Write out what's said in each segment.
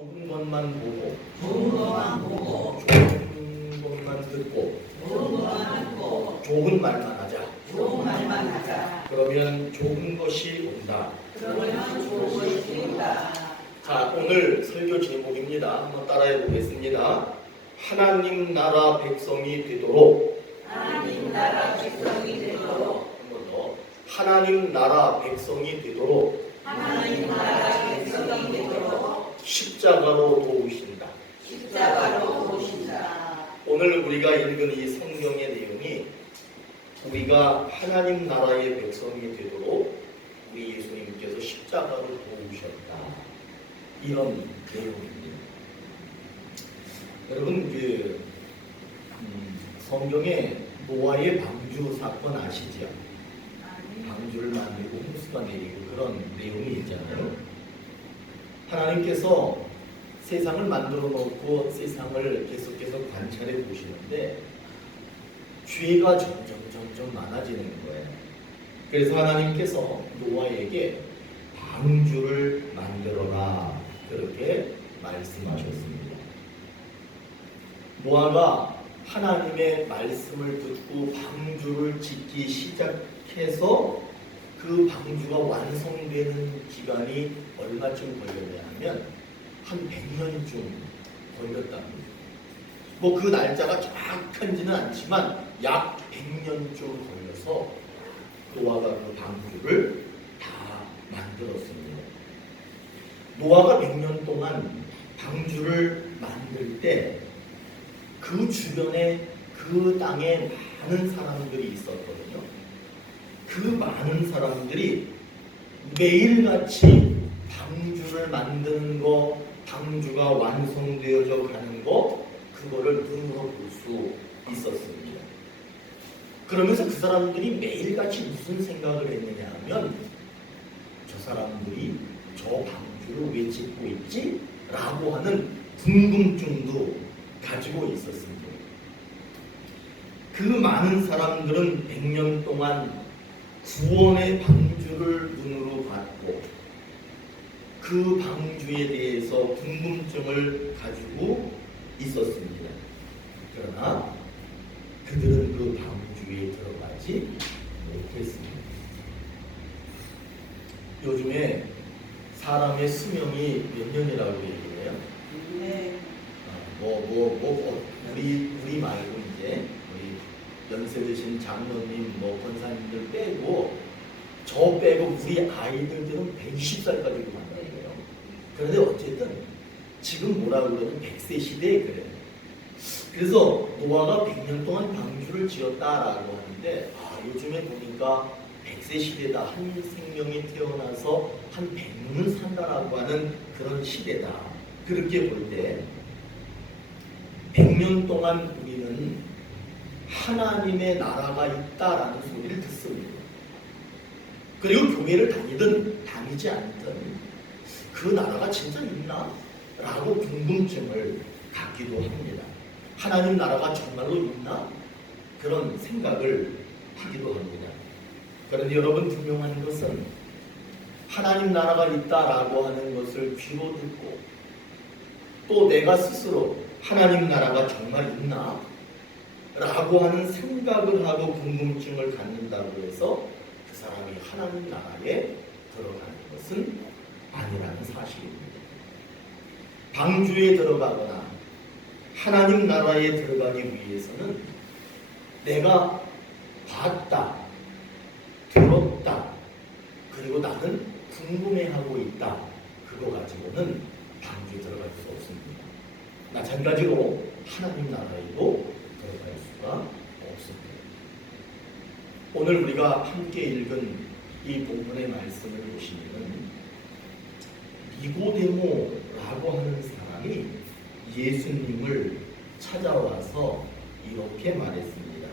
좋은 것만 보고 좋은 것만 보고 좋은 것만 듣고 좋은 것만 듣고 좋은 말만 하자. 좋은 말만 하자. 그러면 좋은 것이 온다. 그러면 좋은 것이 된다. 자, 오늘 설교 제목입니다. 한번 따라해 보겠습니다. 하나님 나라 백성이 되도록. 하나님 나라 백성이 되도록. 한 번 더. 하나님 나라 백성이 되도록 하나님 나라 백성이 되도록 십자가로 도우신다. 십자가로 오신다. 오늘 우리가 읽은 이 성경의 내용이 우리가 하나님 나라의 백성이 되도록 우리 예수님께서 십자가로 도우셨다. 이런 내용입니다. 여러분 성경에 노아의 방주 사건 아시죠? 방주를 만들고 홍수가 내리고 그런 내용이 있잖아요. 하나님께서 세상을 만들어 놓고 세상을 계속해서 관찰해 보시는데 죄가 점점 많아지는 거예요. 그래서 하나님께서 노아에게 방주를 만들어라 그렇게 말씀하셨습니다. 노아가 하나님의 말씀을 듣고 방주를 짓기 시작해서 그 방주가 완성되는 기간이 얼마쯤 걸렸냐 하면 한 100년쯤 걸렸답니다. 뭐 그 날짜가 정확한지는 않지만 약 100년쯤 걸려서 노아가 그 방주를 다 만들었습니다. 노아가 100년 동안 방주를 만들 때 그 주변에 그 땅에 많은 사람들이 있었거든요. 그 많은 사람들이 매일같이 방주를 만드는 거, 방주가 완성되어져 가는 거, 그거를 눈으로 볼 수 있었습니다. 그러면서 그 사람들이 매일같이 무슨 생각을 했느냐 하면 저 사람들이 저 방주를 왜 짓고 있지? 라고 하는 궁금증도 가지고 있었습니다. 그 많은 사람들은 100년 동안 구원의 방주를 눈으로 봤고 그 방주에 대해서 궁금증을 가지고 있었습니다. 그러나 그들은 그 방주에 들어가지 못했습니다. 요즘에 사람의 수명이 몇 년이라고 얘기해요? 네. 우리 말고 이제 우리 연세 드신 장로님, 권사님들 빼고 저 빼고 우리 아이들들은 120살까지도 만나요. 그런데 어쨌든 지금 뭐라고 그러면 100세 시대에 그래요. 그래서 노아가 100년 동안 방주를 지었다라고 하는데 요즘에 보니까 100세 시대다. 한 생명이 태어나서 한 100년 산다라고 하는 그런 시대다. 그렇게 볼 때 100년 동안 우리는 하나님의 나라가 있다라는 소리를 듣습니다. 그리고 교회를 다니든 다니지 않든 그 나라가 진짜 있나? 라고 궁금증을 갖기도 합니다. 하나님 나라가 정말로 있나? 그런 생각을 하기도 합니다. 그런데 여러분 분명한 것은 하나님 나라가 있다라고 하는 것을 귀로 듣고 또 내가 스스로 하나님 나라가 정말 있나? 라고 하는 생각을 하고 궁금증을 갖는다고 해서 그 사람이 하나님 나라에 들어가는 것은 아니라는 사실입니다. 방주에 들어가거나 하나님 나라에 들어가기 위해서는 내가 봤다, 들었다, 그리고 나는 궁금해하고 있다. 그거 가지고는 방주에 들어갈 수 없습니다. 마찬가지로 하나님 나라에도 들어갈 수가 없습니다. 오늘 우리가 함께 읽은 이 본문의 말씀을 보시면 니고데모라고 하는 사람이 예수님을 찾아와서 이렇게 말했습니다.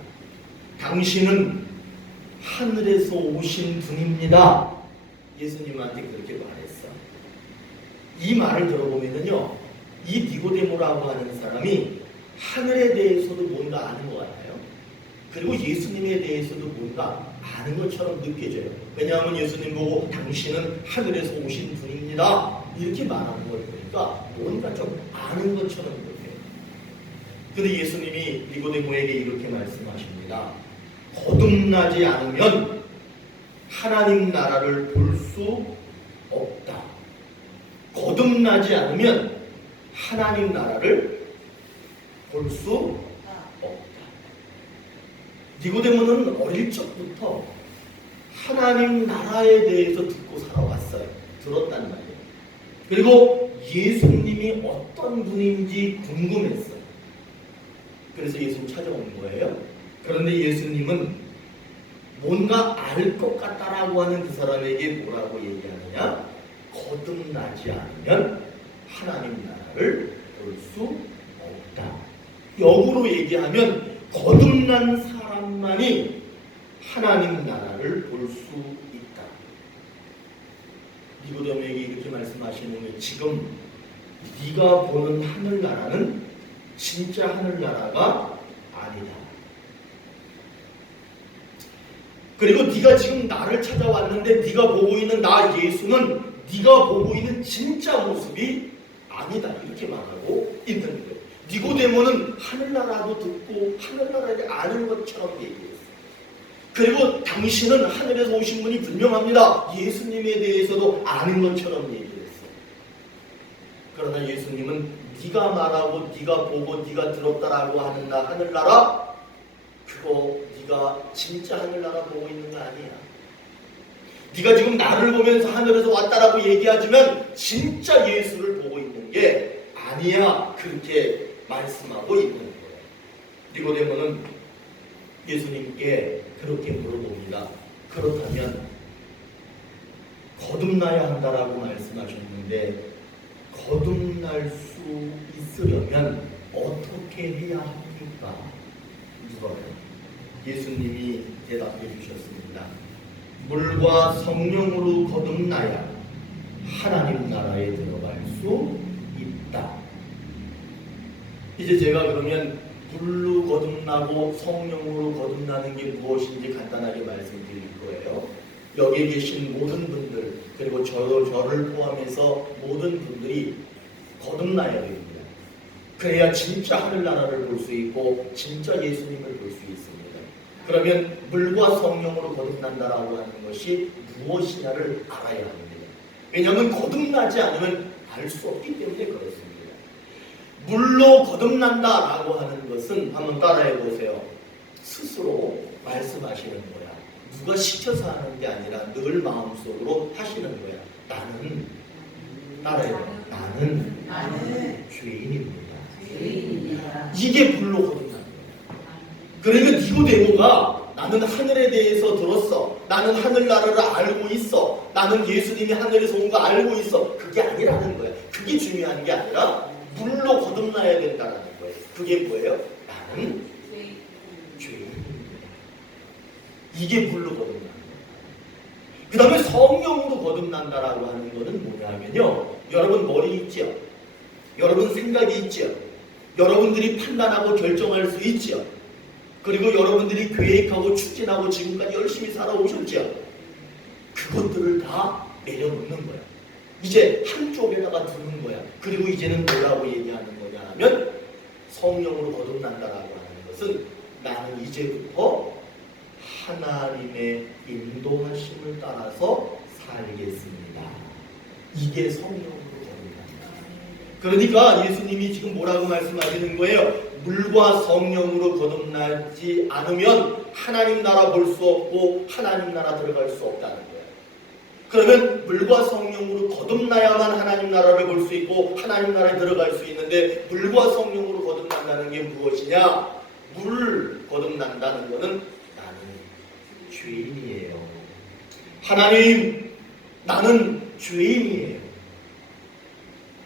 당신은 하늘에서 오신 분입니다. 예수님한테 그렇게 말했어. 이 말을 들어보면요, 이 니고데모라고 하는 사람이 하늘에 대해서도 뭔가 아는 것 같아요. 그리고 예수님에 대해서도 뭔가 아는 것처럼 느껴져요. 왜냐하면 예수님 보고 당신은 하늘에서 오신 분입니다. 이렇게 말하는 걸 보니까 보니까 뭔가 좀 아는 것처럼 보여요. 근데 예수님이 니고데모에게 이렇게 말씀하십니다. 거듭나지 않으면 하나님 나라를 볼 수 없다. 거듭나지 않으면 하나님 나라를 볼 수 없다. 니고데모는 어릴 적부터 하나님 나라에 대해서 듣고 살아왔어요. 들었단 말이에요. 그리고 예수님이 어떤 분인지 궁금했어요. 그래서 예수님 찾아온 거예요. 그런데 예수님은 뭔가 알 것 같다라고 하는 그 사람에게 뭐라고 얘기하느냐? 거듭나지 않으면 하나님 나라를 볼 수 없다. 역으로 얘기하면 거듭난 사람만이 하나님 나라를 볼 수 있다. 니고데모에게 이렇게 말씀하시는 게 지금 네가 보는 하늘나라는 진짜 하늘나라가 아니다. 그리고 네가 지금 나를 찾아왔는데 네가 보고 있는 나 예수는 네가 보고 있는 진짜 모습이 아니다. 이렇게 말하고 있는 거예요. 니고데모는 하늘나라도 듣고 하늘나라를 아는 것처럼 얘기했어요. 그리고 당신은 하늘에서 오신 분이 분명합니다. 예수님에 대해서도 아는 것처럼 얘기했어요. 그러나 예수님은 네가 말하고 네가 보고 네가 들었다라고 하는 나 하늘나라, 그거 네가 진짜 하늘나라 보고 있는 거 아니야. 네가 지금 나를 보면서 하늘에서 왔다라고 얘기하지만 진짜 예수를 보고 있는 게 아니야. 그렇게 말씀하고 있는 거예요. 니고데모는 예수님께 그렇게 물어봅니다. 그렇다면 거듭나야 한다라고 말씀하셨는데 거듭날 수 있으려면 어떻게 해야 합니까? 물어요. 예수님이 대답해 주셨습니다. 물과 성령으로 거듭나야 하나님 나라에 들어갈 수 있다. 이제 제가 그러면 물로 거듭나고 성령으로 거듭나는 게 무엇인지 간단하게 말씀드릴 거예요. 여기 계신 모든 분들, 그리고 저를 포함해서 모든 분들이 거듭나야 됩니다. 그래야 진짜 하늘나라를 볼 수 있고 진짜 예수님을 볼 수 있습니다. 그러면 물과 성령으로 거듭난다라고 하는 것이 무엇이냐를 알아야 합니다. 왜냐하면 거듭나지 않으면 알 수 없기 때문에 그렇습니다. 물로 거듭난다라고 하는 것은 한번 따라해 보세요. 스스로 말씀하시는 거야. 누가 시켜서 하는 게 아니라 늘 마음속으로 하시는 거야. 나는 따라해요. 나는 죄인입니다. 이게 물로 거듭난 거야. 그러니까 니고데모가 나는 하늘에 대해서 들었어. 나는 하늘나라를 알고 있어. 나는 예수님이 하늘에서 온 거 알고 있어. 그게 아니라는 거야. 그게 중요한 게 아니라 물로 거듭나야 된다는 거예요. 그게 뭐예요? 나는 죄인입니다. 이게 물로 거듭나는 거예요. 그 다음에 성령으로 거듭난다라고 하는 거는 뭐냐면요. 여러분 머리 있죠? 여러분 생각이 있죠? 여러분들이 판단하고 결정할 수 있죠? 그리고 여러분들이 계획하고 추진하고 지금까지 열심히 살아오셨죠? 그것들을 다 내려놓는 거야. 이제 한쪽에다가 두는 거야. 그리고 이제는 뭐라고 얘기하는 거냐 하면 성령으로 거듭난다라고 하는 것은 나는 이제부터 하나님의 인도하심을 따라서 살겠습니다. 이게 성령으로 거듭난다. 그러니까 예수님이 지금 뭐라고 말씀하시는 거예요? 물과 성령으로 거듭나지 않으면 하나님 나라 볼 수 없고 하나님 나라 들어갈 수 없다는 거예요. 그러면 물과 성령으로 거듭나야만 하나님 나라를 볼 수 있고 하나님 나라에 들어갈 수 있는데 물과 성령으로 거듭난다는 게 무엇이냐? 물 거듭난다는 것은 나는 죄인이에요. 하나님, 나는 죄인이에요.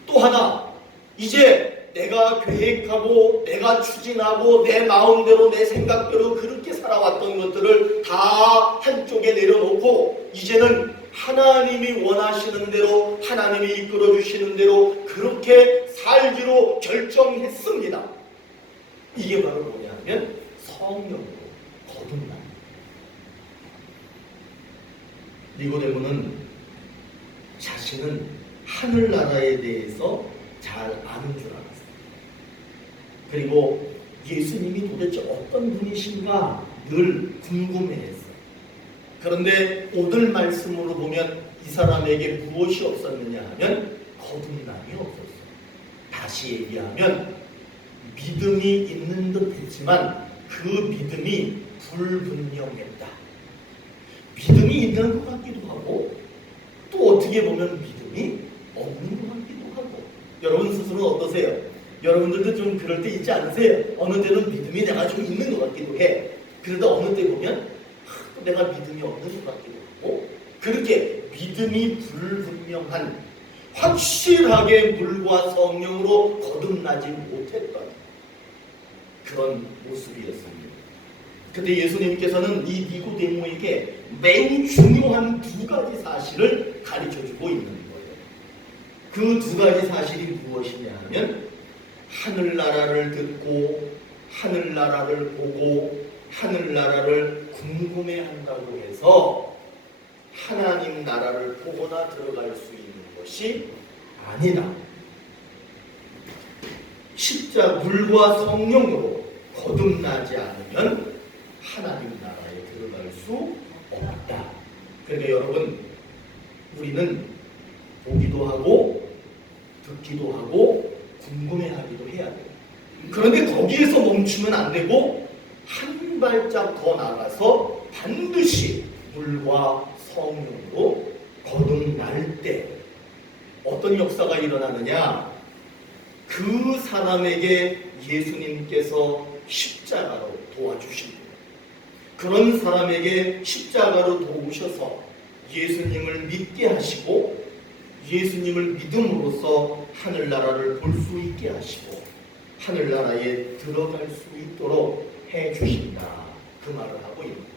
또 하나, 이제 내가 계획하고 내가 추진하고 내 마음대로 내 생각대로 그렇게 살아왔던 것들을 다 한쪽에 내려놓고 이제는 하나님이 원하시는 대로 하나님이 이끌어 주시는 대로 그렇게 살기로 결정했습니다. 이게 바로 뭐냐면 성령으로 거듭난. 니고데모는 자신은 하늘나라에 대해서 잘 아는 줄 알았어요. 그리고 예수님이 도대체 어떤 분이신가 늘 궁금해했어요. 그런데 오늘 말씀으로 보면 이 사람에게 무엇이 없었느냐 하면 거듭남이 없었어요. 다시 얘기하면 믿음이 있는 듯 했지만 그 믿음이 불분명했다. 믿음이 있는 것 같기도 하고 또 어떻게 보면 믿음이 없는 것 같기도 하고. 여러분 스스로 어떠세요? 여러분들도 좀 그럴 때 있지 않으세요? 어느 때는 믿음이 내가 좀 있는 것 같기도 해. 그러다 어느 때 보면 내가 믿음이 없는 것 같기도 하고. 그렇게 믿음이 불분명한, 확실하게 물과 성령으로 거듭나지 못했던 그런 모습이었습니다. 근데 예수님께서는 이 니고데모에게 매우 중요한 두 가지 사실을 가르쳐주고 있는 거예요. 그 두 가지 사실이 무엇이냐 하면 하늘나라를 듣고 하늘나라를 보고 하늘나라를 궁금해한다고 해서 하나님 나라를 보거나 들어갈 수 있는 것이 아니다. 물과 성령으로 거듭나지 않으면 하나님 나라에 들어갈 수 없다. 그러니까 여러분, 우리는 보기도 하고 듣기도 하고 궁금해하기도 해야 돼요. 그런데 거기에서 멈추면 안 되고 한 발짝 더 나가서 반드시 물과 성령으로 거듭날 때 어떤 역사가 일어나느냐? 그 사람에게 예수님께서 십자가로 도와주십니다. 그런 사람에게 십자가로 도우셔서 예수님을 믿게 하시고 예수님을 믿음으로써 하늘나라를 볼 수 있게 하시고 하늘나라에 들어갈 수 있도록 해주신다. 그 말을 하고 있는 거죠.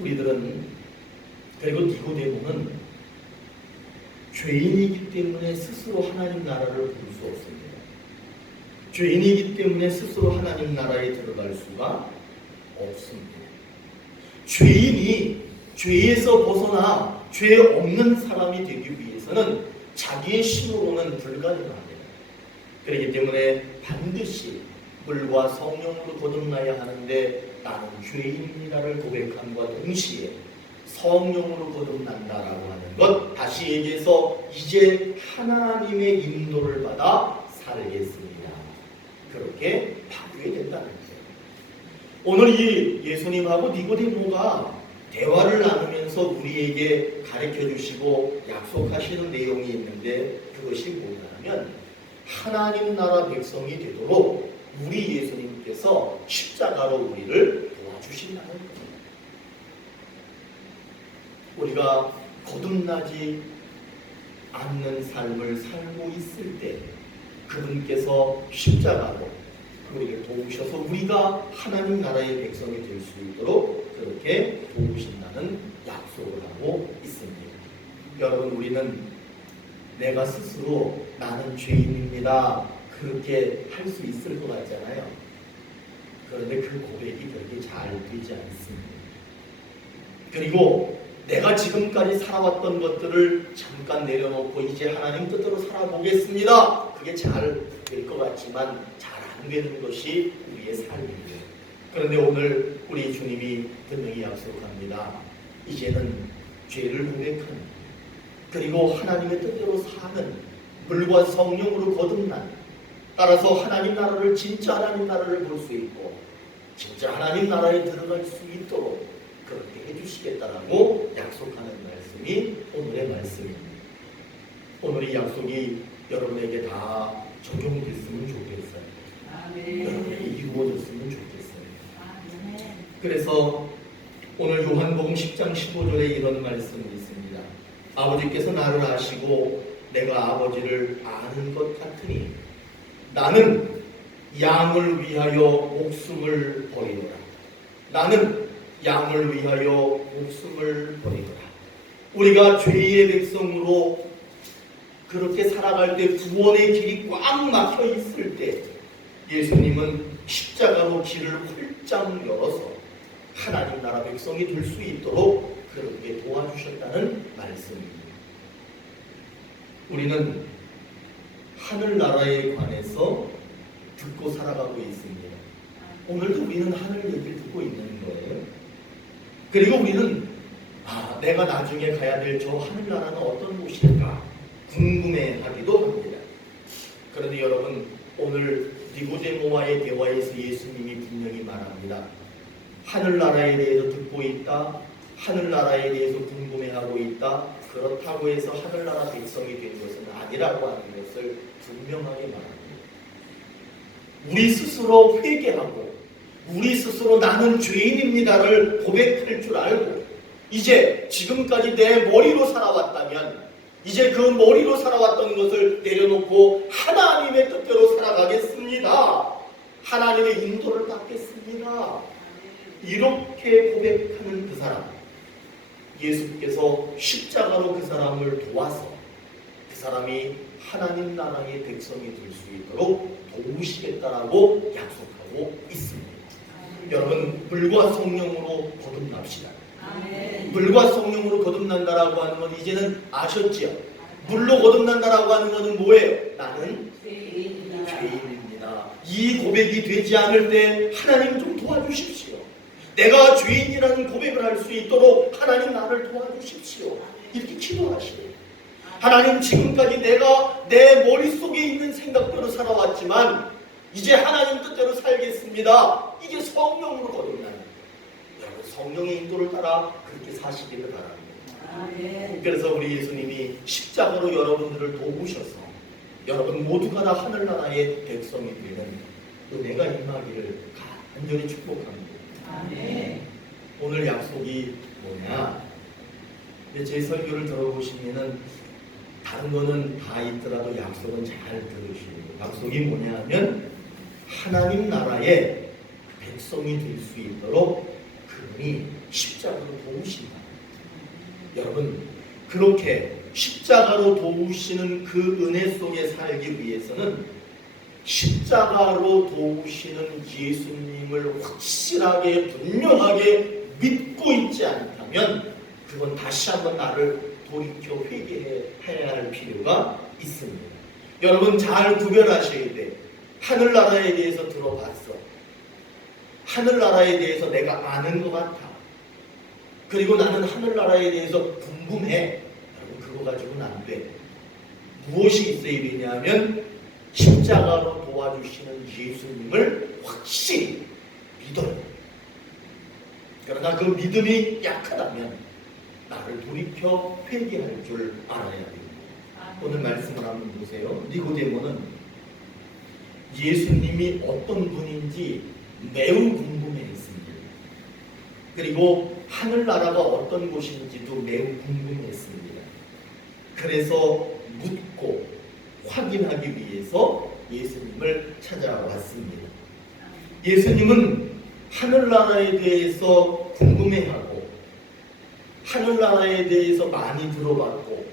우리들은, 그리고 니고데모는 죄인이기 때문에 스스로 하나님 나라를 볼 수 없습니다. 죄인이기 때문에 스스로 하나님 나라에 들어갈 수가 없습니다. 죄인이 죄에서 벗어나 죄 없는 사람이 되기 위해서는 자기의 힘으로는 불가능합니다. 그렇기 때문에 반드시 물과 성령으로 거듭나야 하는데 나는 죄인이라를 고백함과 동시에 성령으로 거듭난다라고 하는 것, 다시 얘기해서 이제 하나님의 인도를 받아 살겠습니다. 그렇게 바꾸게 된다는 거예요. 오늘 이 예수님하고 니고데모가 대화를 나누면서 우리에게 가르쳐 주시고 약속하시는 내용이 있는데 그것이 뭐냐면 하나님 나라 백성이 되도록 우리 예수님께서 십자가로 우리를 도와주신다는 겁니다. 우리가 거듭나지 않는 삶을 살고 있을 때 그분께서 십자가로 우리를 도우셔서 우리가 하나님 나라의 백성이 될 수 있도록 그렇게 도우신다는 약속을 하고 있습니다. 여러분, 우리는 내가 스스로 나는 죄인입니다 그렇게 할 수 있을 것 같잖아요. 그런데 그 고백이 그렇게 잘 되지 않습니다. 그리고 내가 지금까지 살아왔던 것들을 잠깐 내려놓고 이제 하나님 뜻대로 살아보겠습니다. 그게 잘 될 것 같지만 잘 안 되는 것이 우리의 삶입니다. 그런데 오늘 우리 주님이 분명히 약속합니다. 이제는 죄를 고백하는, 그리고 하나님의 뜻대로 사는, 물과 성령으로 거듭난, 따라서 하나님 나라를, 진짜 하나님 나라를 볼 수 있고 진짜 하나님 나라에 들어갈 수 있도록 그렇게 해주시겠다라고 약속하는 말씀이 오늘의 말씀입니다. 오늘 이 약속이 여러분에게 다 적용됐으면 좋겠어요. 여러분에게 이루어졌으면 좋겠어요. 그래서 오늘 요한복음 10장 15절에 이런 말씀이 있습니다. 아버지께서 나를 아시고 내가 아버지를 아는 것 같으니 나는 양을 위하여 목숨을 버리노라. 나는 양을 위하여 목숨을 버리노라. 우리가 죄의 백성으로 그렇게 살아갈 때 구원의 길이 꽉 막혀 있을 때 예수님은 십자가로 길을 활짝 열어서 하나님 나라 백성이 될 수 있도록 그렇게 도와주셨다는 말씀입니다. 우리는 하늘나라에 관해서 듣고 살아가고 있습니다. 오늘도 우리는 하늘 얘기를 듣고 있는 거예요. 그리고 우리는 내가 나중에 가야 될 저 하늘나라는 어떤 곳일까 궁금해하기도 합니다. 그런데 여러분, 오늘 니고데모와의 대화에서 예수님이 분명히 말합니다. 하늘나라에 대해서 듣고 있다, 하늘나라에 대해서 궁금해하고 있다, 그렇다고 해서 하늘나라 백성이 된 것은 아니라고 하는 것을 분명하게 말합니다. 우리 스스로 회개하고 우리 스스로 나는 죄인입니다를 고백할 줄 알고 이제 지금까지 내 머리로 살아왔다면 이제 그 머리로 살아왔던 것을 내려놓고 하나님의 뜻대로 살아가겠습니다. 하나님의 인도를 받겠습니다. 이렇게 고백하는 그 사람, 예수께서 십자가로 그 사람을 도와서 그 사람이 하나님 나라의 백성이 될 수 있도록 도우시겠다라고 약속하고 있습니다. 여러분, 물과 성령으로 거듭납시다. 물과 성령으로 거듭난다라고 하는 건 이제는 아셨지요? 물로 거듭난다라고 하는 것은 뭐예요? 나는 죄인입니다. 이 고백이 되지 않을 때 하나님 좀 도와주십시오. 내가 죄인이라는 고백을 할 수 있도록 하나님 나를 도와주십시오. 이렇게 기도하시래요. 하나님, 지금까지 내가 내 머릿속에 있는 생각대로 살아왔지만 이제 하나님 뜻대로 살겠습니다. 이게 성령으로 거듭나는, 여러분, 성령의 인도를 따라 그렇게 사시기를 바랍니다. 그래서 우리 예수님이 십자가로 여러분들을 도우셔서 여러분 모두가 다 하늘나라의 백성이 되는 은혜가 임하기를 간절히 축복합니다. 오늘 약속이 뭐냐? 제 설교를 들어보시면은 다른 거는 다 있더라도 약속은 잘 들으시고, 약속이 뭐냐 하면 하나님 나라의 백성이 될 수 있도록 그분이 십자가로 도우신다. 여러분, 그렇게 십자가로 도우시는 그 은혜 속에 살기 위해서는 십자가로 도우시는 예수님을 확실하게 분명하게 믿고 있지 않다면 그건 다시 한번 나를 돌이켜 회개해야 할 필요가 있습니다. 여러분, 잘 구별하셔야 돼. 하늘나라에 대해서 들어봤어. 하늘나라에 대해서 내가 아는 것 같아. 그리고 나는 하늘나라에 대해서 궁금해. 여러분, 그거 가지고는 안 돼. 무엇이 있어야 되냐면 십자가로 도와주시는 예수님을 확실히 믿어요. 그러나 그 믿음이 약하다면 나를 돌이켜 회개할 줄 알아야 됩니다. 오늘 말씀을 한번 보세요. 니고데모는 예수님이 어떤 분인지 매우 궁금해했습니다. 그리고 하늘나라가 어떤 곳인지도 매우 궁금했습니다. 그래서 묻고 확인하기 위해서 예수님을 찾아왔습니다. 예수님은 하늘나라에 대해서 궁금해하고 하늘나라에 대해서 많이 들어봤고,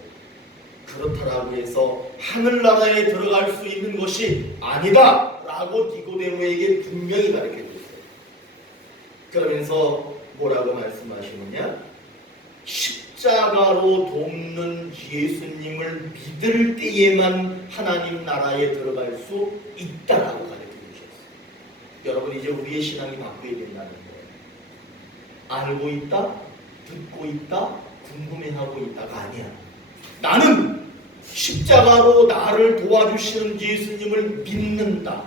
그렇다라고 해서 하늘나라에 들어갈 수 있는 것이 아니다 라고 니고데모에게 분명히 가르쳐줬어요. 그러면서 뭐라고 말씀하시느냐? 십자가로 돕는 예수님을 믿을 때에만 하나님 나라에 들어갈 수 있다라고 가르쳐주셨어요. 여러분, 이제 우리의 신앙이 바뀌어야 된다는 거예요. 알고 있다, 듣고 있다, 궁금해하고 있다가 아니야. 나는 십자가로 나를 도와주시는 예수님을 믿는다.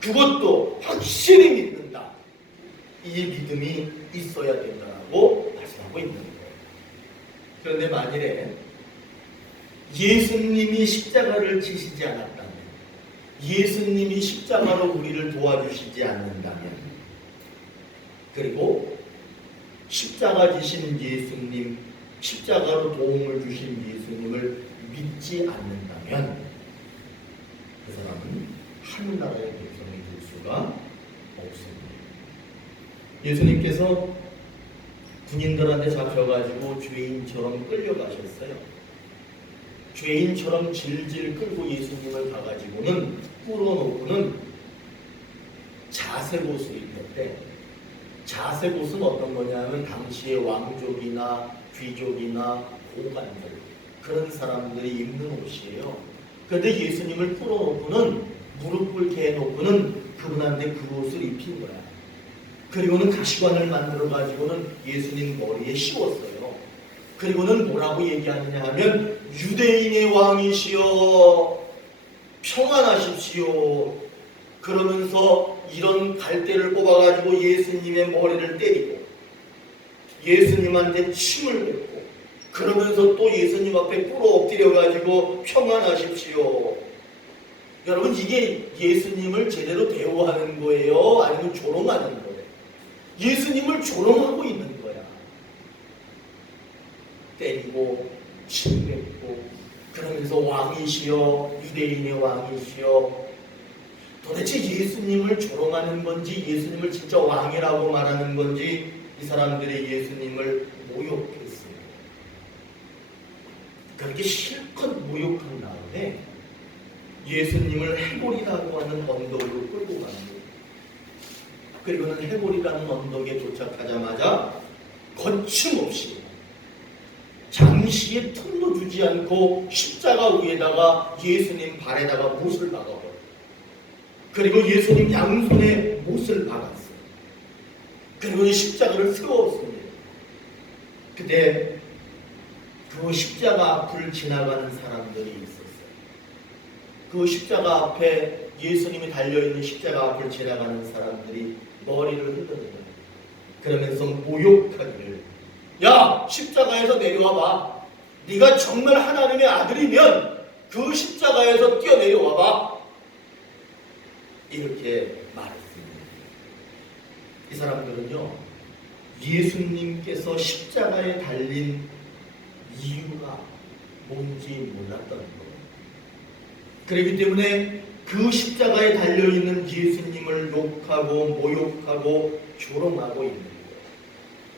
그것도 확실히 믿는다. 이 믿음이 있어야 된다고 말씀하고 있는 거예요. 그런데 만일에 예수님이 십자가를 지시지 않았다면, 예수님이 십자가로 우리를 도와주시지 않는다면, 그리고 십자가 지신 예수님, 십자가로 도움을 주신 예수님을 믿지 않는다면 그 사람은 하늘나라의 백성이 될 수가 없습니다. 예수님께서 군인들한테 잡혀가지고 죄인처럼 끌려가셨어요. 죄인처럼 질질 끌고 예수님을 가가지고는 끌어놓고는 자세곳으로 있는데, 자세곳은 어떤 거냐면 당시의 왕족이나 귀족이나 고관들, 그런 사람들이 입는 옷이에요. 그런데 예수님을 풀어놓고는 무릎 꿇게 해놓고는 그분한테 그 옷을 입힌 거야. 그리고는 가시관을 만들어가지고는 예수님 머리에 씌웠어요. 그리고는 뭐라고 얘기하느냐 하면 유대인의 왕이시여 평안하십시오. 그러면서 이런 갈대를 뽑아가지고 예수님의 머리를 때리고 예수님한테 침을 뱉고 그러면서 또 예수님 앞에 꿇어 엎드려가지고 평안하십시오. 여러분 이게 예수님을 제대로 대우하는 거예요? 아니면 조롱하는 거예요? 예수님을 조롱하고 있는 거야. 때리고 침 뱉고 그러면서 왕이시여 유대인의 왕이시여. 도대체 예수님을 조롱하는 건지 예수님을 진짜 왕이라고 말하는 건지 이 사람들이 예수님을 모욕했어요. 그렇게 실컷 모욕한 다음에 예수님을 해골이라고 하는 언덕으로 끌고 가는 거예요. 그리고는 해골이라는 언덕에 도착하자마자 거침없이 잠시의 틈도 주지 않고 십자가 위에다가 예수님 발에다가 못을 박아버려요. 그리고 예수님 양손에 못을 박았어요. 그리고 이 십자가를 세웠습니다. 그때 그 십자가 앞을 지나가는 사람들이 있었어요. 그 십자가 앞에 예수님이 달려있는 십자가 앞을 지나가는 사람들이 머리를 흔들어요. 그러면서 모욕하기를 야 십자가에서 내려와봐. 네가 정말 하나님의 아들이면 그 십자가에서 뛰어내려와봐. 이렇게 말했습니다. 이 사람들은요 예수님께서 십자가에 달린 이유가 뭔지 몰랐던 거예요. 그렇기 때문에 그 십자가에 달려있는 예수님을 욕하고 모욕하고 조롱하고 있는 거예요.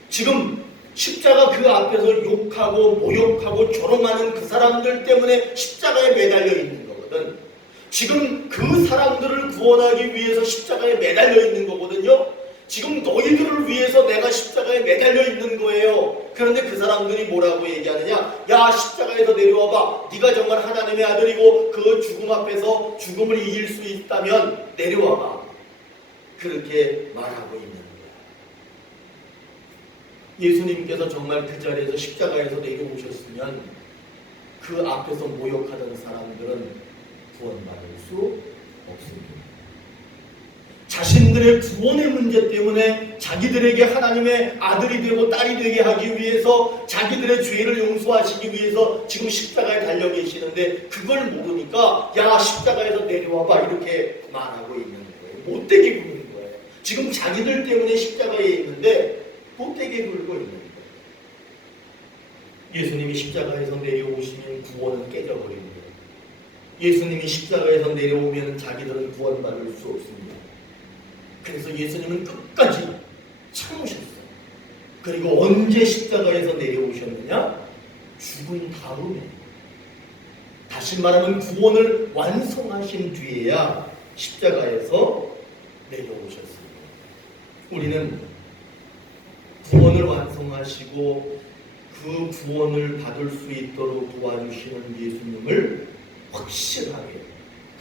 지금 십자가 그 앞에서 욕하고 모욕하고 조롱하는 그 사람들 때문에 십자가에 매달려 있는 거거든. 지금 그 사람들을 구원하기 위해서 십자가에 매달려 있는 거거든요. 지금 너희들을 위해서 내가 십자가에 매달려 있는 거예요. 그런데 그 사람들이 뭐라고 얘기하느냐? 야 십자가에서 내려와봐. 네가 정말 하나님의 아들이고 그 죽음 앞에서 죽음을 이길 수 있다면 내려와봐. 그렇게 말하고 있는 거야. 예수님께서 정말 그 자리에서 십자가에서 내려오셨으면 그 앞에서 모욕하던 사람들은 구원받을 수 없습니다. 자신들의 구원의 문제 때문에 자기들에게 하나님의 아들이 되고 딸이 되게 하기 위해서 자기들의 죄를 용서하시기 위해서 지금 십자가에 달려 계시는데 그걸 모르니까 야 십자가에서 내려와봐 이렇게 말하고 있는 거예요. 못되게 굴는 거예요. 지금 자기들 때문에 십자가에 있는데 못되게 굴고 있는 거예요. 예수님이 십자가에서 내려오시면 구원은 깨져버리는 거예요. 예수님이 십자가에서 내려오면 자기들은 구원받을 수 없습니다. 그래서 예수님은 끝까지 참으셨어요. 그리고 언제 십자가에서 내려오셨느냐? 죽은 다음에. 다시 말하면 구원을 완성하신 뒤에야 십자가에서 내려오셨습니다. 우리는 구원을 완성하시고 그 구원을 받을 수 있도록 도와주시는 예수님을 확실하게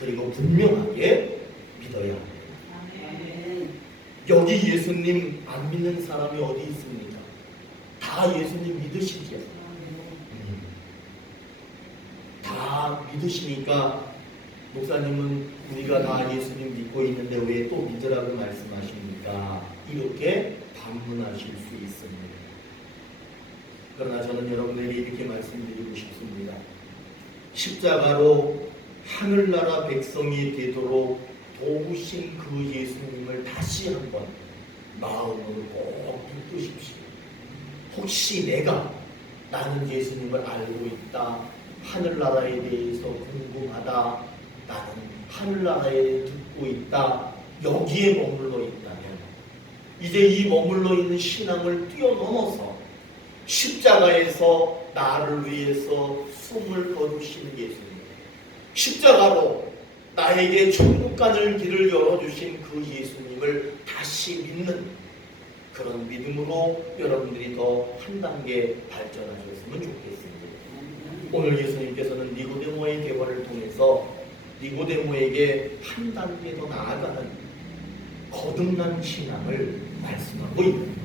그리고 분명하게 믿어야 합니다. 여기 예수님 안 믿는 사람이 어디 있습니까? 다 예수님 믿으시죠? 다 믿으시니까 목사님은 우리가 다 예수님 믿고 있는데 왜 또 믿으라고 말씀하십니까? 이렇게 반문하실 수 있습니다. 그러나 저는 여러분에게 이렇게 말씀드리고 싶습니다. 십자가로 하늘나라 백성이 되도록 도우신 그 예수님을 다시 한번 마음으로 꼭 붙드십시오. 혹시 나는 예수님을 알고 있다. 하늘나라에 대해서 궁금하다. 나는 하늘나라에 듣고 있다. 여기에 머물러 있다면 이제 이 머물러 있는 신앙을 뛰어넘어서 십자가에서 나를 위해서 숨을 거두신 예수님, 십자가로 나에게 천국 가는 길을 열어주신 그 예수님을 다시 믿는 그런 믿음으로 여러분들이 더 한 단계 발전하셨으면 좋겠습니다. 오늘 예수님께서는 니고데모의 대화를 통해서 니고데모에게 한 단계 더 나아가는 거듭난 신앙을 말씀하고 있습니다.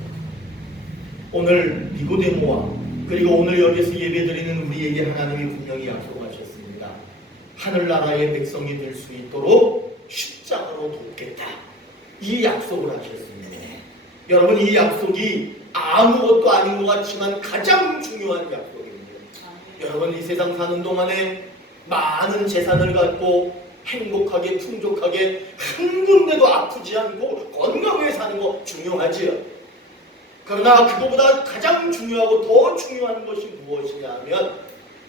오늘 니고데모와 그리고 오늘 여기서 예배드리는 우리에게 하나님이 분명히 약속하셨습니다. 하늘나라의 백성이 될 수 있도록 십자가로 돕겠다. 이 약속을 하셨습니다. 여러분, 이 약속이 아무것도 아닌 것 같지만 가장 중요한 약속입니다. 여러분, 이 세상 사는 동안에 많은 재산을 갖고 행복하게 풍족하게 한 군데도 아프지 않고 건강하게 사는 거 중요하지요. 그러나 그거보다 가장 중요하고 더 중요한 것이 무엇이냐 하면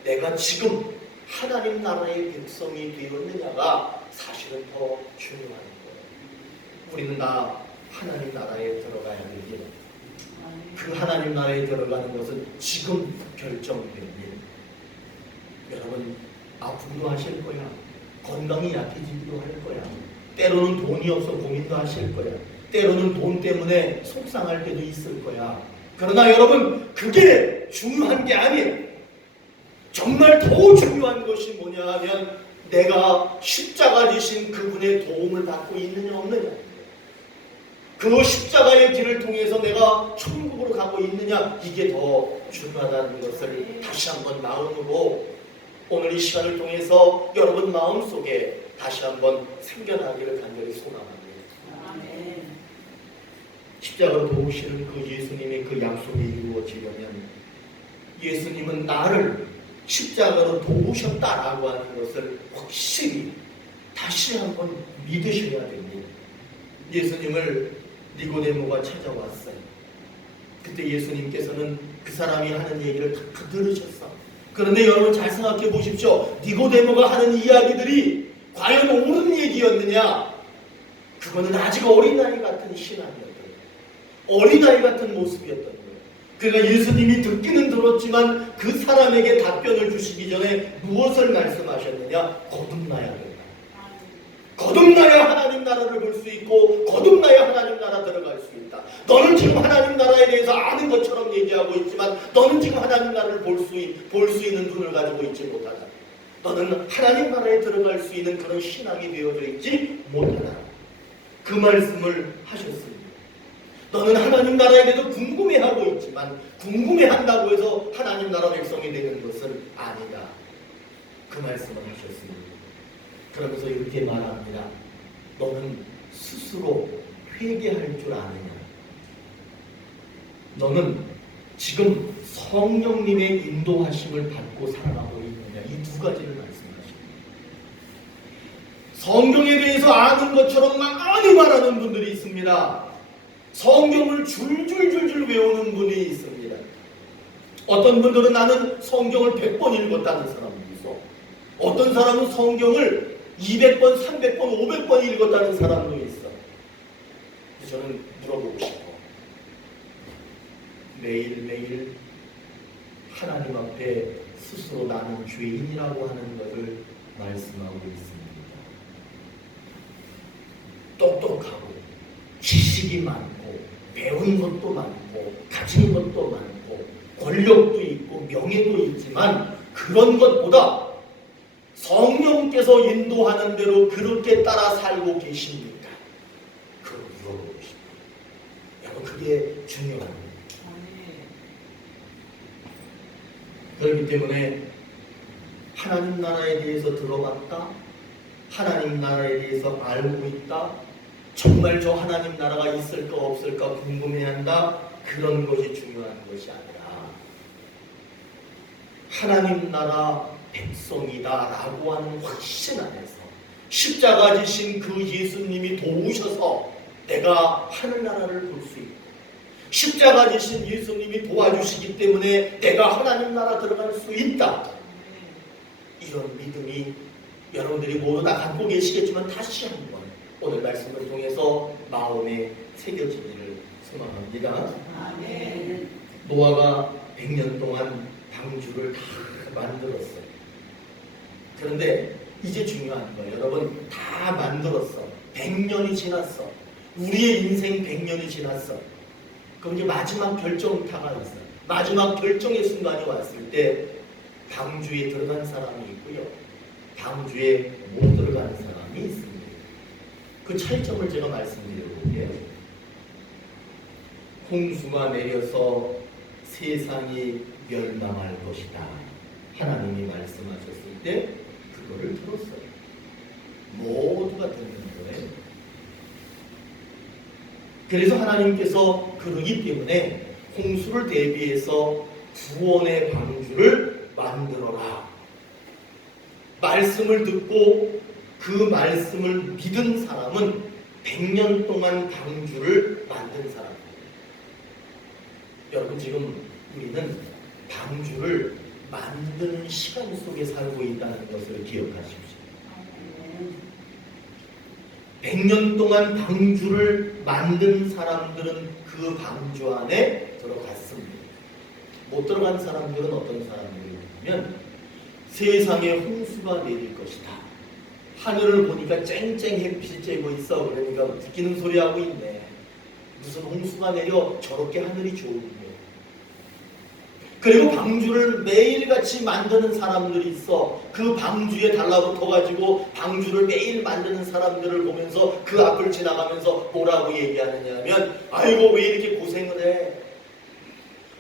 내가 지금 하나님 나라의 백성이 되었느냐가 사실은 더 중요한 거예요. 우리는 다 하나님 나라에 들어가야 되기에 그 하나님 나라에 들어가는 것은 지금 결정됩니다. 여러분, 아프기도 하실 거야. 건강이 약해지기도 할 거야. 때로는 돈이 없어 고민도 하실 거야. 때로는 돈 때문에 속상할 때도 있을 거야. 그러나 여러분, 그게 중요한 게 아니에요. 정말 더 중요한 것이 뭐냐 하면 내가 십자가 지신 그분의 도움을 받고 있느냐 없느냐. 그 십자가의 길을 통해서 내가 천국으로 가고 있느냐, 이게 더 중요하다는 것을 다시 한번 마음으로 오늘 이 시간을 통해서 여러분 마음속에 다시 한번 생겨나기를 간절히 소망합니다. 아멘. 십자가로 도우시는 그 예수님의 그 약속이 이루어지려면 예수님은 나를 십자가로 도우셨다라고 하는 것을 확실히 다시 한번 믿으셔야 됩니다. 예수님을 니고데모가 찾아왔어요. 그때 예수님께서는 그 사람이 하는 얘기를 다 들으셨어. 그런데 여러분 잘 생각해 보십시오. 니고데모가 하는 이야기들이 과연 옳은 얘기였느냐? 그거는 아직 어린아이 같은 신앙이었던 거예요. 어린아이 같은 모습이었던 거예요. 그러니까 예수님이 듣기는 들었지만 그 사람에게 답변을 주시기 전에 무엇을 말씀하셨느냐? 거듭나야 된다. 거듭나야 하나님 나라를 볼 수 있고 거듭나야 하나님 나라 들어갈 수 있다. 너는 지금 하나님 나라에 대해서 아는 것처럼 얘기하고 있지만 너는 지금 하나님 나라를 볼 수 있는 눈을 가지고 있지 못하다. 너는 하나님 나라에 들어갈 수 있는 그런 신앙이 되어져 있지 못하다. 그 말씀을 하셨습니다. 너는 하나님 나라에 대해서 궁금해하고 있지만 궁금해한다고 해서 하나님 나라 백성이 되는 것은 아니다. 그 말씀을 하셨습니다. 그러면서 이렇게 말합니다. 너는 스스로 회개할 줄 아느냐? 너는 지금 성령님의 인도하심을 받고 살아가고 있느냐? 이 두 가지를 말씀하십니다. 성경에 대해서 아는 것처럼 많이 말하는 분들이 있습니다. 성경을 줄줄줄줄 외우는 분이 있습니다. 어떤 분들은 나는 성경을 100번 읽었다는 사람도 있어. 어떤 사람은 성경을 200번, 300번, 500번 읽었다는 사람도 있어. 그래서 저는 물어보고 싶어. 매일매일 하나님 앞에 스스로 나는 죄인이라고 하는 것을 말씀하고 있습니다. 똑똑하고 지식이 많고 배운 것도 많고 가진 것도 많고 권력도 있고 명예도 있지만 그런 것보다 성령께서 인도하는 대로 그렇게 따라 살고 계십니까? 그걸 물어보고 싶어요. 여러분, 그게 중요합니다. 그렇기 때문에 하나님 나라에 대해서 들어봤다, 하나님 나라에 대해서 알고 있다, 정말 저 하나님 나라가 있을까 없을까 궁금해한다, 그런 것이 중요한 것이 아니라 하나님 나라 백성이다 라고 하는 확신 안에서 십자가 지신 그 예수님이 도우셔서 내가 하늘나라를 볼 수 있고 십자가 지신 예수님이 도와주시기 때문에 내가 하나님 나라 들어갈 수 있다. 이런 믿음이 여러분들이 모두 다 갖고 계시겠지만 다시 한번 오늘 말씀을 통해서 마음에 새겨지기를 소망합니다. 아멘. 노아가 100년 동안 방주를 다 만들었어요. 그런데 이제 중요한 거예요. 여러분, 다 만들었어. 100년이 지났어. 우리의 인생 100년이 지났어. 그럼 이제 마지막 결정타가 있어요. 마지막 결정의 순간이 왔을 때 방주에 들어간 사람이 있고요. 방주에 못 들어가는 사람이 있습니다. 그 차이점을 제가 말씀드려볼게요. 홍수가 내려서 세상이 멸망할 것이다. 하나님이 말씀하셨을 때 그거를 들었어요. 모두가 듣는 거예요. 그래서 하나님께서 그러기 때문에 홍수를 대비해서 구원의 방주를 만들어라. 말씀을 듣고 그 말씀을 믿은 사람은 100년 동안 방주를 만든 사람입니다. 여러분 지금 우리는 방주를 만드는 시간 속에 살고 있다는 것을 기억하십시오. 100년 동안 방주를 만든 사람들은 그 방주 안에 들어갔습니다. 못 들어간 사람들은 어떤 사람들이냐면 세상에 홍수가 내릴 것이다. 하늘을 보니까 쨍쨍 햇빛이 쬐고 있어. 그러니까 웃기는 소리 하고 있네. 무슨 홍수가 내려 저렇게 하늘이 좋은데. 그리고 방주를 매일같이 만드는 사람들이 있어. 그 방주에 달라붙어가지고 방주를 매일 만드는 사람들을 보면서 그 앞을 지나가면서 뭐라고 얘기하느냐 하면 아이고 왜 이렇게 고생을 해?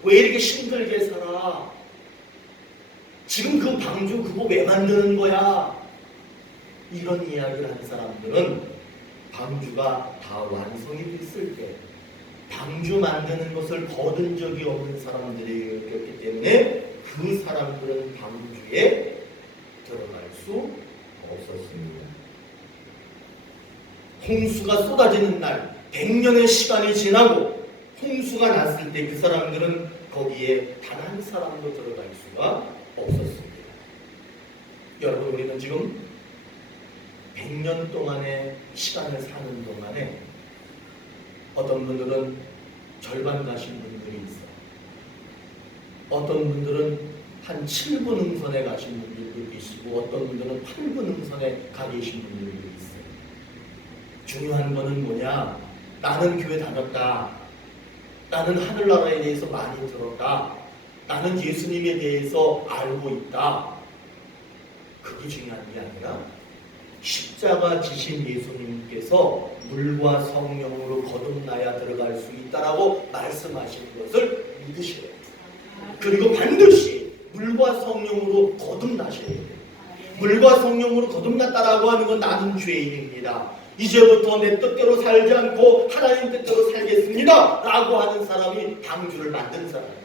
왜 이렇게 힘들게 살아? 지금 그 방주 그거 왜 만드는 거야? 이런 이야기를 하는 사람들은 방주가 다 완성이 됐을 때 방주 만드는 것을 거둔 적이 없는 사람들이었기 때문에 그 사람들은 방주에 들어갈 수 없었습니다. 홍수가 쏟아지는 날 100년의 시간이 지나고 홍수가 났을 때 그 사람들은 거기에 단 한 사람도 들어갈 수가 없었습니다. 여러분 우리는 지금 100년 동안의 시간을 사는 동안에 어떤 분들은 절반 가신 분들이 있어요. 어떤 분들은 한 7분 응선에 가신 분들도 계시고 어떤 분들은 8분 응선에 가 계신 분들도 있어요. 중요한 거는 뭐냐? 나는 교회 다녔다. 나는 하늘나라에 대해서 많이 들었다. 나는 예수님에 대해서 알고 있다. 그게 중요한 게 아니라 십자가 지신 예수님께서 물과 성령으로 거듭나야 들어갈 수 있다라고 말씀하시는 것을 믿으셔야 돼요. 그리고 반드시 물과 성령으로 거듭나셔야 돼요. 물과 성령으로 거듭났다라고 하는 건 나는 죄인입니다. 이제부터 내 뜻대로 살지 않고 하나님 뜻대로 살겠습니다 라고 하는 사람이 방주를 만든 사람이에요.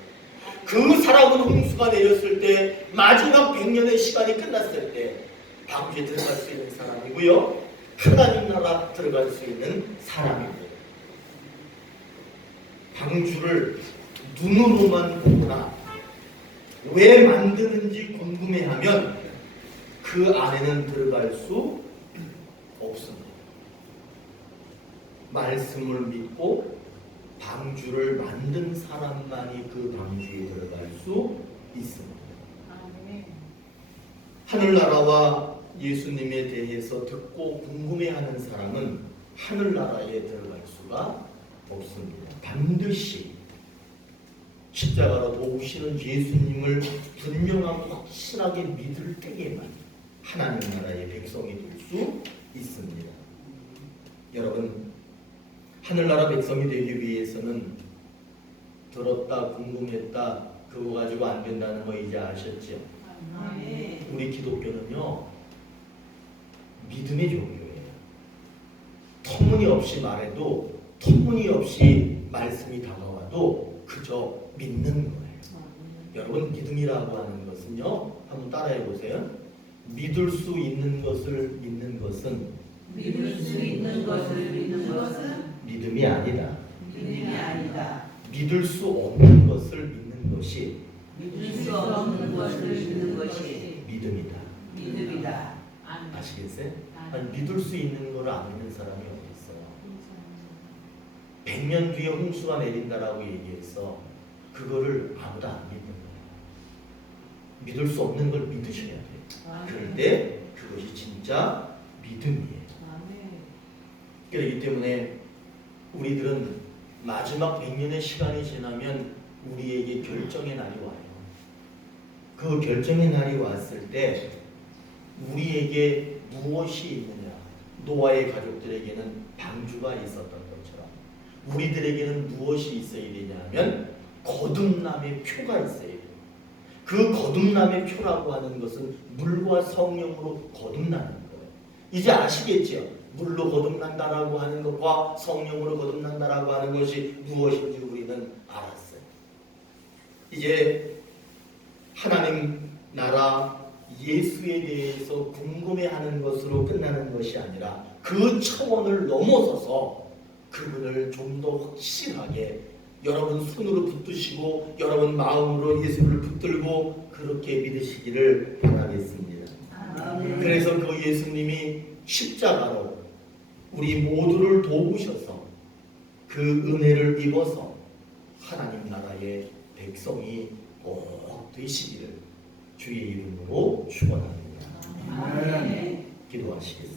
그 사람은 홍수가 내렸을 때 마지막 100년의 시간이 끝났을 때 방주에 들어갈 수 있는 사람이고요. 하나님 나라 들어갈 수 있는 사람이고요. 방주를 눈으로만 보거나 왜 만드는지 궁금해하면 그 안에는 들어갈 수 없습니다. 말씀을 믿고 방주를 만든 사람만이 그 방주에 들어갈 수 있습니다. 하늘나라와 예수님에 대해서 듣고 궁금해하는 사람은 하늘나라에 들어갈 수가 없습니다. 반드시 십자가로 도우시는 예수님을 분명하고 확실하게 믿을 때에만 하나님 나라의 백성이 될 수 있습니다. 여러분, 하늘나라 백성이 되기 위해서는 들었다, 궁금했다, 그거 가지고 안 된다는 거 이제 아셨죠? 우리 기독교는요, 믿음의 종교예요. 터무니없이 말해도, 터무니없이 말씀이 다가와도 그저 믿는 거예요. 여러분, 믿음이라고 하는 것은요, 한번 따라해 보세요. 믿을 수 있는 것을 믿는 것은 믿을 수 있는 것을 믿는 것은 믿음이 아니다. 믿음이 아니다. 믿을 수 없는 것을 믿는 것이 믿을 수 없는 것을 믿는 것이 믿음이다. 믿음이다. 아시겠어요? 아니, 믿을 수 있는 것을 안 믿는 사람이 어디 있어요? 100년 뒤에 홍수가 내린다라고 얘기해서 그거를 아무도 안 믿는 거예요. 믿을 수 없는 걸 믿으셔야 돼요. 그럴 때 그것이 진짜 믿음이에요. 그렇기 때문에 우리들은 마지막 100년의 시간이 지나면 우리에게 결정의 날이 와요. 그 결정의 날이 왔을 때 우리에게 무엇이 있느냐? 노아의 가족들에게는 방주가 있었던 것처럼 우리들에게는 무엇이 있어야 되냐면 거듭남의 표가 있어야 돼요. 그 거듭남의 표라고 하는 것은 물과 성령으로 거듭나는 거예요. 이제 아시겠죠? 물로 거듭난다라고 하는 것과 성령으로 거듭난다라고 하는 것이 무엇인지 우리는 알았어요. 이제 하나님 나라 예수에 대해서 궁금해하는 것으로 끝나는 것이 아니라 그 차원을 넘어서서 그분을 좀 더 확실하게 여러분 손으로 붙드시고 여러분 마음으로 예수를 붙들고 그렇게 믿으시기를 바라겠습니다. 그래서 그 예수님이 십자가로 우리 모두를 도우셔서 그 은혜를 입어서 하나님 나라의 백성이 꼭 되시기를 주의 이름으로 축원합니다. 기도하시겠습니다.